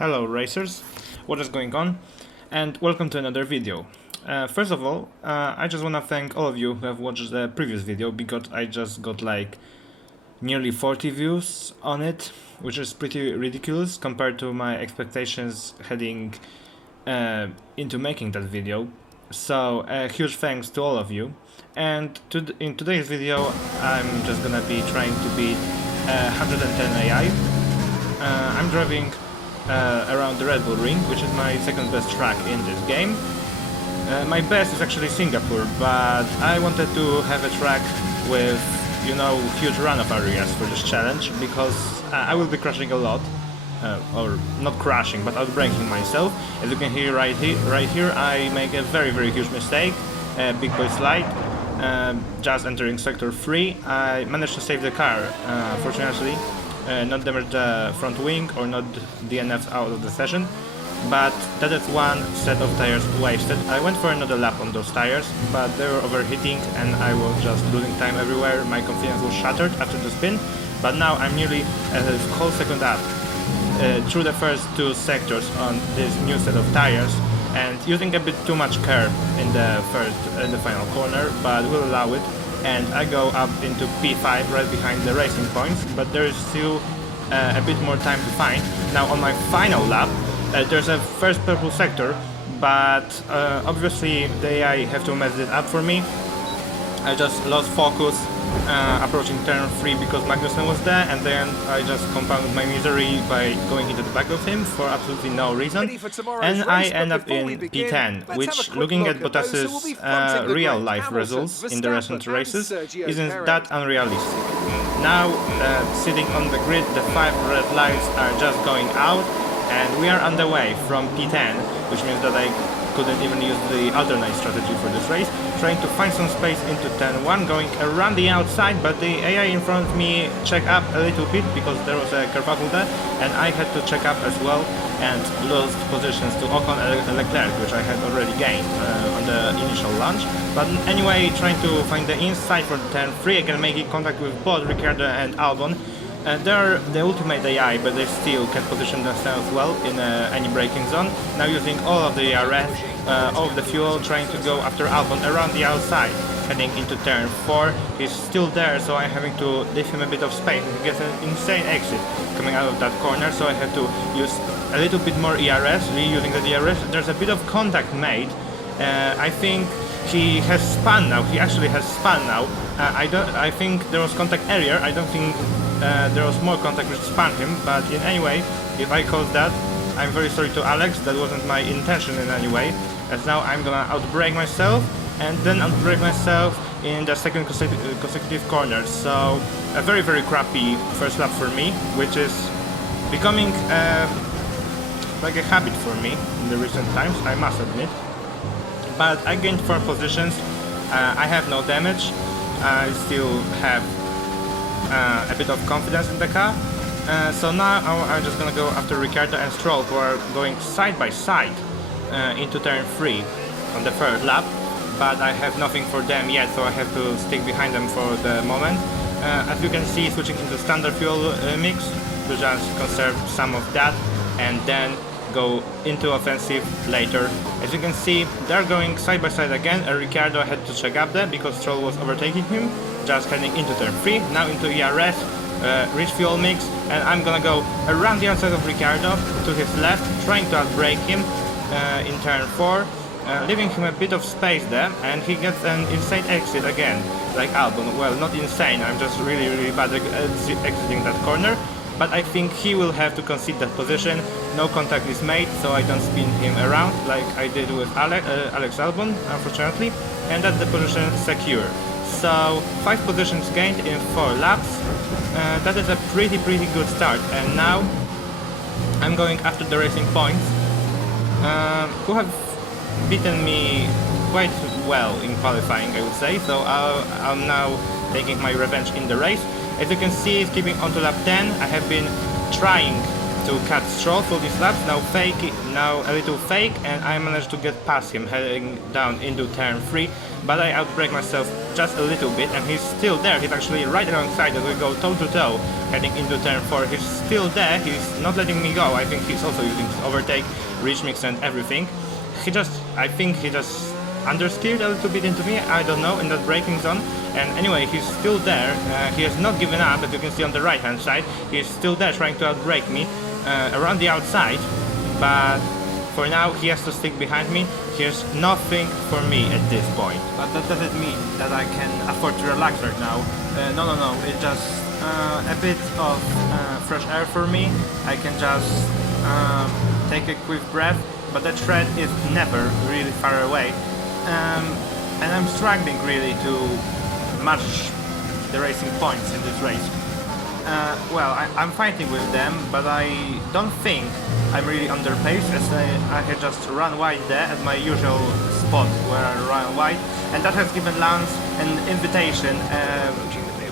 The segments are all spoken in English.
Hello racers, what is going on? And welcome to another video. First of all, I just wanna thank all of you who have watched the previous video because I just got like nearly 40 views on it, which is pretty ridiculous compared to my expectations heading into making that video. So huge thanks to all of you. And in today's video I'm just gonna be trying to beat 110 AI. I'm driving around the Red Bull Ring, which is my second best track in this game. My best is actually Singapore, but I wanted to have a track with, you know, huge runoff areas for this challenge, because I will be crashing a lot. Or not crashing, but outbraking myself. As you can hear right here, I make a very huge mistake, big boy slide. Just entering sector 3, I managed to save the car, fortunately. Not damage the front wing or not DNF out of the session, but that is one set of tires wasted. I went for another lap on those tires, but they were overheating and I was just losing time everywhere. My confidence was shattered after the spin, but now I'm nearly a whole second up through the first two sectors on this new set of tires, and using a bit too much curb in the final corner, but we'll allow it. And I go up into P5 right behind the racing points, but there is still a bit more time to find. Now on my final lap, there's a first purple sector, but obviously the AI have to mess it up for me. I just lost focus approaching turn 3 because Magnussen was there, and then I just compounded my misery by going into the back of him for absolutely no reason, and I end up in P10, which, looking at Bottas's real life results in the recent races, isn't that unrealistic. Now, sitting on the grid, the 5 red lights are just going out, and we are underway from P10, which means that I couldn't even use the alternate strategy for this race, trying to find some space into turn 1, going around the outside, but the AI in front of me checked up a little bit because there was a kerfuffle there, and I had to check up as well and lost positions to Ocon and Leclerc, which I had already gained on the initial launch. But anyway, trying to find the inside for turn 3, again making contact with both Ricciardo and Albon. They're the ultimate AI, but they still can position themselves well in any braking zone. Now using all of the ARS, all of the fuel, trying to go after Albon around the outside, heading into turn 4. He's still there, so I'm having to leave him a bit of space. He gets an insane exit coming out of that corner, so I have to use a little bit more ERS, reusing the DRS. There's a bit of contact made. I think he has spun now. He actually has spun now. I think there was contact earlier. I don't think there was more contact which spun him, but in any way, if I caused that, I'm very sorry to Alex. That wasn't my intention in any way, as now I'm gonna outbrake myself and then outbrake myself in the second consecutive corner. So a very crappy first lap for me, which is becoming like a habit for me in the recent times, I must admit. But I gained 4 positions. I have no damage. I still have a bit of confidence in the car. So now I'm just gonna go after Ricciardo and Stroll, who are going side by side into turn 3 on the third lap, but I have nothing for them yet, so I have to stick behind them for the moment. As you can see, switching into standard fuel mix to just conserve some of that and then go into offensive later. As you can see, they're going side by side again, and Ricciardo had to check up there because Stroll was overtaking him, just heading into turn 3, now into ERS, rich fuel mix, and I'm gonna go around the outside of Ricciardo to his left, trying to outbrake him in turn 4, leaving him a bit of space there, and he gets an insane exit again, like Albon. Well, not insane, I'm just really bad at exiting that corner. But I think he will have to concede that position. No contact is made, so I don't spin him around like I did with Alex Albon, unfortunately, and that's the position secure. So 5 positions gained in 4 laps. That is a pretty good start. And now I'm going after the racing points, who have beaten me quite well in qualifying, I would say. So I'm now taking my revenge in the race. As you can see, keeping on to lap 10, I have been trying to cut Stroll for these laps, now a little fake, and I managed to get past him heading down into turn 3, but I outbrake myself just a little bit, and he's still there. He's actually right alongside as we go toe to toe heading into turn 4. He's still there, he's not letting me go. I think he's also using his overtake, reach mix and everything. I think he just understeered a little bit into me, I don't know, in that braking zone. And anyway, he's still there, he has not given up, as you can see on the right hand side. He's still there trying to outbrake me around the outside, but for now he has to stick behind me. Here's nothing for me at this point. But that doesn't mean that I can afford to relax right now. No, it's just a bit of fresh air for me. I can just take a quick breath, but that thread is never really far away. And I'm struggling really to match the racing points in this race. Well, I'm fighting with them, but I don't think I'm really under pace, as I had just run wide there at my usual spot where I run wide, and that has given Lance an invitation,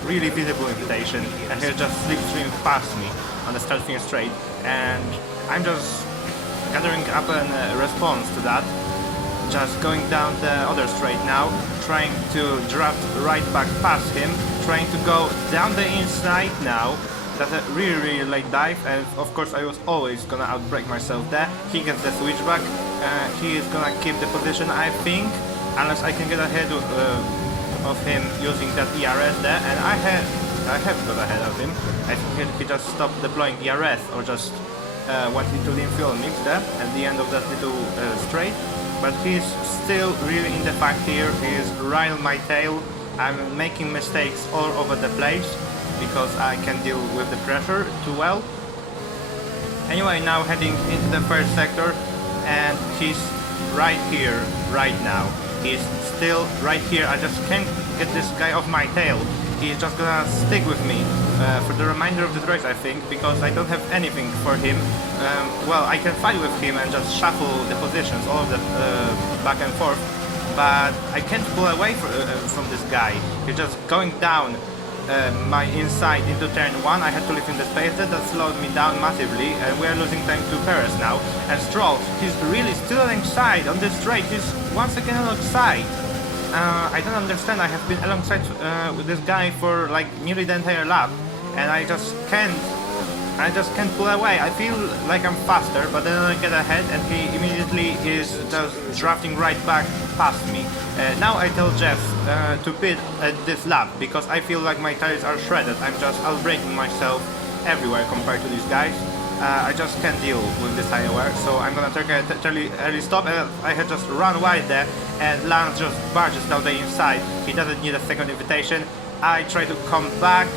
really visible invitation, and he just slipstreamed past me on the starting straight, and I'm just gathering up a response to that. Just going down the other straight now, trying to draft right back past him, trying to go down the inside now. That's a really late dive, and of course I was always gonna outbrake myself there. He gets the switchback, he is gonna keep the position, I think, unless I can get ahead of him using that ERS there, and I have got ahead of him. I think he just stopped deploying ERS, or just went into the fuel mix there at the end of that little straight. But he's still really in the fight here. He is right on my tail. I'm making mistakes all over the place because I can deal with the pressure too well. Anyway, now heading into the first sector, and he's right here, right now. He's still right here. I just can't get this guy off my tail. He's just gonna stick with me for the remainder of the race, I think, because I don't have anything for him. Well, I can fight with him and just shuffle the positions, all of the back and forth, but I can't pull away from this guy. He's just going down my inside into turn 1. I had to leave in the space there. That slowed me down massively, and we are losing time to Perez now. And Stroll, he's really still alongside on this straight. He's once again alongside. I don't understand. I have been alongside with this guy for like nearly the entire lap, and I just can't pull away. I feel like I'm faster, but then I get ahead, and he immediately is just drafting right back past me. Now I tell Jeff to pit at this lap because I feel like my tires are shredded. I'm just outbraking myself everywhere compared to these guys. I just can't deal with this tire wear, so I'm gonna take a early stop. I had just run wide there, and Lance just barges down the inside. He doesn't need a second invitation. I try to come back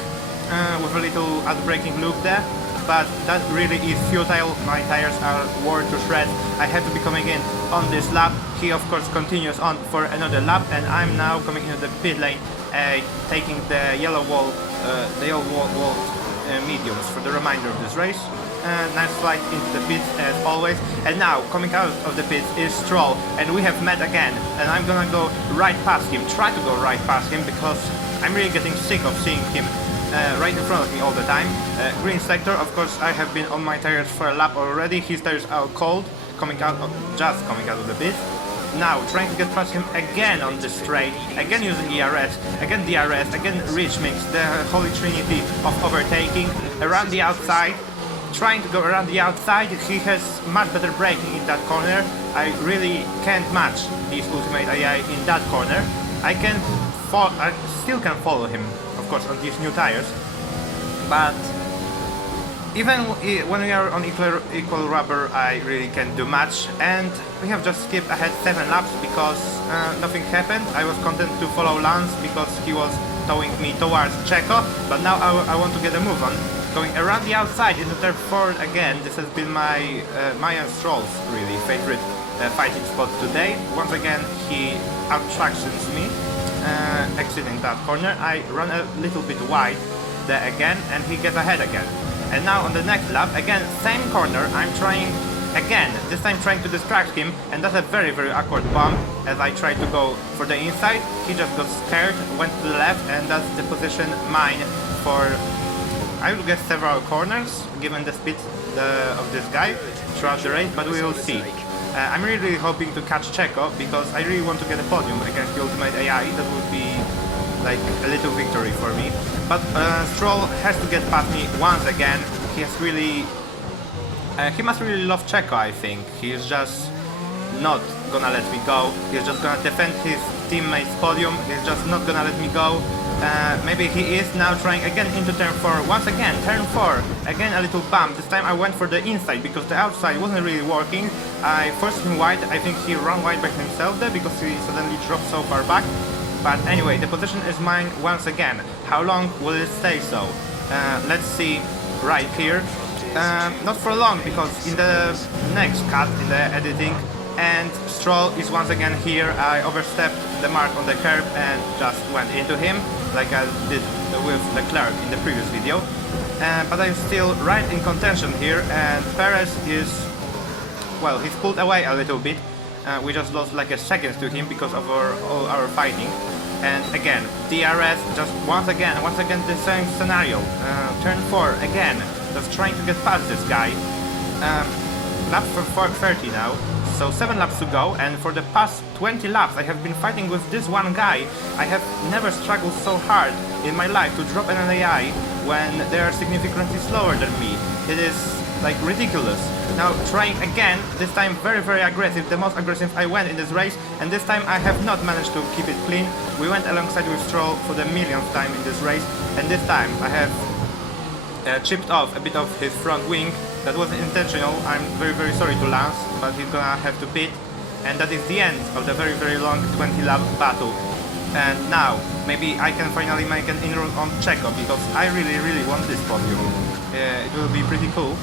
with a little outbraking loop there, but that really is futile. My tires are worn to shreds. I have to be coming in on this lap. He of course continues on for another lap, and I'm now coming into the pit lane, taking the yellow wall mediums for the remainder of this race. Nice flight into the pits as always, and now coming out of the pits is Stroll, and we have met again, and I'm gonna go right past him, try to go right past him, because I'm really getting sick of seeing him right in front of me all the time. Green sector, of course I have been on my tires for a lap already. His tires are cold, just coming out of the pit. Now trying to get past him again on this straight, again using ERS, again DRS, again reach mix, the holy trinity of overtaking around the outside. Trying to go around the outside, he has much better braking in that corner. I really can't match his ultimate AI in that corner. I still can follow him, of course, on these new tires, but even when we are on equal rubber, I really can't do much, and we have just skipped ahead 7 laps because nothing happened. I was content to follow Lance because he was towing me towards Checo, but now I want to get a move on. Going around the outside into turn 4 again. This has been my and Stroll's really favorite fighting spot today. Once again he outtractions me, exiting that corner. I run a little bit wide there again, and he gets ahead again. And now on the next lap, again same corner, I'm trying again, this time trying to distract him, and that's a very awkward bump as I try to go for the inside. He just got scared, went to the left, and that's the position mine for, I will get several corners given the speed of this guy throughout the race, but we will see. I'm really hoping to catch Checo because I really want to get a podium against the Ultimate AI. That would be like a little victory for me. But Stroll has to get past me once again. he has really... he must really love Checo, I think. He's just not gonna let me go. He's just gonna defend his teammate's podium. He's just not gonna let me go. Maybe he is now trying again into turn 4. Once again, turn 4. Again a little bump. This time I went for the inside because the outside wasn't really working. I forced him wide. I think he ran wide by himself there because he suddenly dropped so far back. But anyway, the position is mine once again. How long will it stay so? Let's see right here. Not for long because in the next cut, in the editing, and Stroll is once again here. I overstepped the mark on the curb and just went into him like I did with Leclerc in the previous video. But I'm still right in contention here, and Perez is, well, he's pulled away a little bit. We just lost like a second to him because of all our fighting. And again, DRS, just once again the same scenario. Turn 4 again, just trying to get past this guy. Lap for 30 now. So 7 laps to go, and for the past 20 laps I have been fighting with this one guy. I have never struggled so hard in my life to drop an AI when they are significantly slower than me. It is like ridiculous. Now trying again, this time very aggressive, the most aggressive I went in this race, and this time I have not managed to keep it clean. We went alongside with Stroll for the millionth time in this race, and this time I have chipped off a bit of his front wing. That wasn't intentional. I'm very sorry to Lance, but he's gonna have to pit. And that is the end of the very long 20 lap battle. And now, maybe I can finally make an inroad on Checo, because I really want this podium. It will be pretty cool.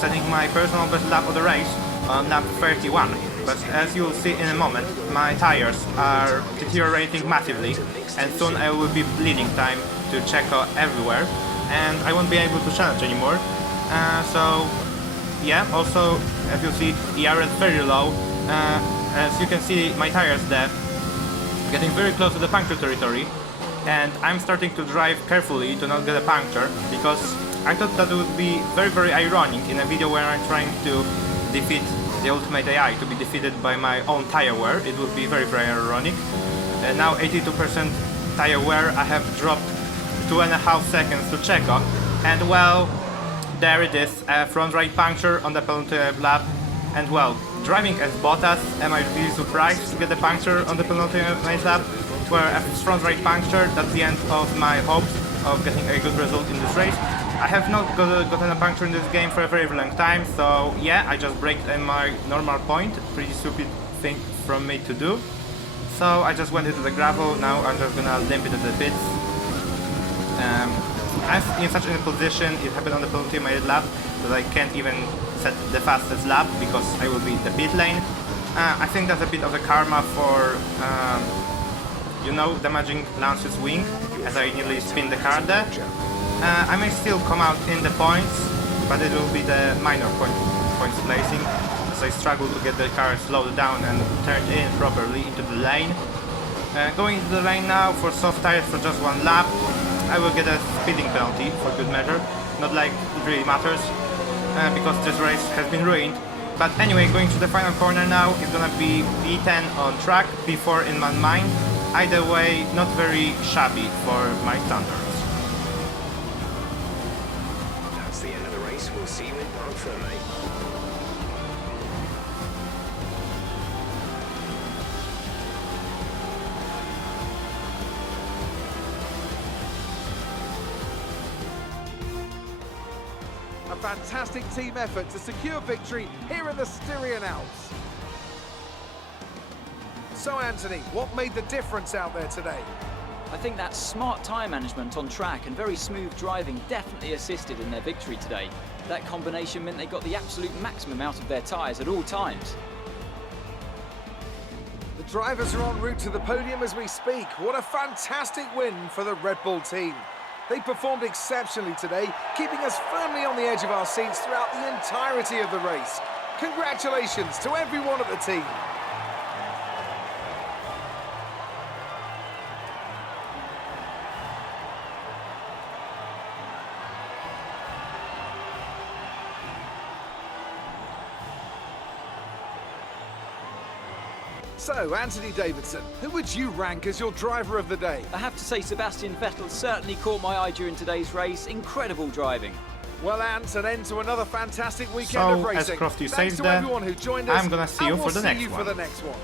Setting my personal best lap of the race on lap 31. But as you'll see in a moment, my tires are deteriorating massively, and soon I will be bleeding time to Checo everywhere, and I won't be able to challenge anymore. So yeah, also as you see, ERS very low. As you can see, my tires there getting very close to the puncture territory, and I'm starting to drive carefully to not get a puncture, because I thought that it would be very ironic in a video where I'm trying to defeat the Ultimate AI to be defeated by my own tire wear. It would be very ironic. Now 82% tire wear. I have dropped 2.5 seconds to Checo, and well, there it is, a front right puncture on the penultimate lap. And well, driving as Bottas, am I really surprised to get a puncture on the penultimate lap? Where a front right puncture, that's the end of my hopes of getting a good result in this race. I have not gotten a puncture in this game for a very long time, so yeah, I just braked in my normal point. Pretty stupid thing from me to do. So I just went into the gravel. Now I'm just gonna limp it to the pits. I'm in such a position, it happened on the penultimate lap, that I can't even set the fastest lap because I will be in the pit lane. I think that's a bit of a karma for, you know, damaging Lance's wing, as I nearly spin the car there. I may still come out in the points, but it will be the minor points placing, as I struggle to get the car slowed down and turned in properly into the lane. Going into the lane now for soft tires for just 1 lap. I will get a speeding penalty for good measure, not like it really matters, because this race has been ruined. But anyway, going to the final corner now, it's gonna be P10 on track, P4 in my mind. Either way, not very shabby for my standards. That's the end of the race. We'll see you in Parc Fermé. A fantastic team effort to secure victory here in the Styrian Alps. So Anthony, what made the difference out there today? I think that smart tyre management on track and very smooth driving definitely assisted in their victory today. That combination meant they got the absolute maximum out of their tyres at all times. The drivers are en route to the podium as we speak. What a fantastic win for the Red Bull team. They performed exceptionally today, keeping us firmly on the edge of our seats throughout the entirety of the race. Congratulations to everyone at the team. So, Anthony Davidson, who would you rank as your driver of the day? I have to say Sebastian Vettel certainly caught my eye during today's race. Incredible driving. Well, Ant, an end to another fantastic weekend So, of as racing. Crofty Thanks says to there, everyone who joined us. I'm gonna see you and for we'll the see next you one. for the next one.